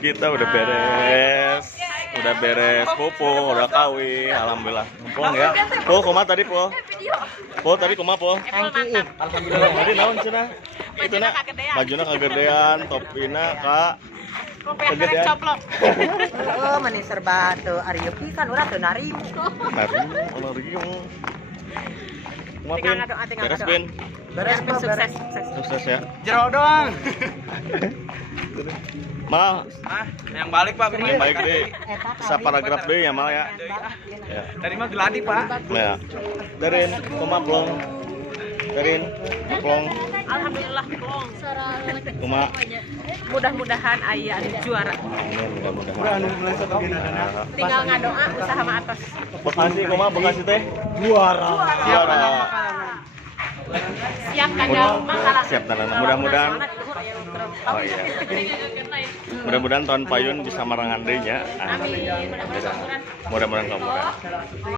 Kita udah beres. Udah beres popo, udah kawin, alhamdulillah. Mumpung ya. Po, koma tadi po. Po tadi koma po. Alhamdulillah. Jadi naon cenah? Itu na bajuna kagedean, topina ka kagedean. Oh, manis serba tuh Aryo pisan urang teu narimo. Nariung. Kumaha Pin? Beres Pin? Beres sukses. Sukses ya. Jero doang. Mal, Yang balik Pak. yang baik deh. Saparagraf deh ya Mal ya. Ya. Tadi mah geladi Pak. Ya. Darin, kumaha plong? Darin, plong. Alhamdulillah plong. Kumaha? Mudah-mudahan aya juara. Amin, mudah-mudahan. Tinggal ngadoa usaha mah atas. Bekasi kumaha Bekasi teh? Juara. Juara. Siap tanggal makalah. Siap tanah. Mudah-mudahan. Oh iya. Mudah-mudahan tahun payun bisa marangan deui nya. Amin. Mudah-mudahan. Mudah-mudahan kamu.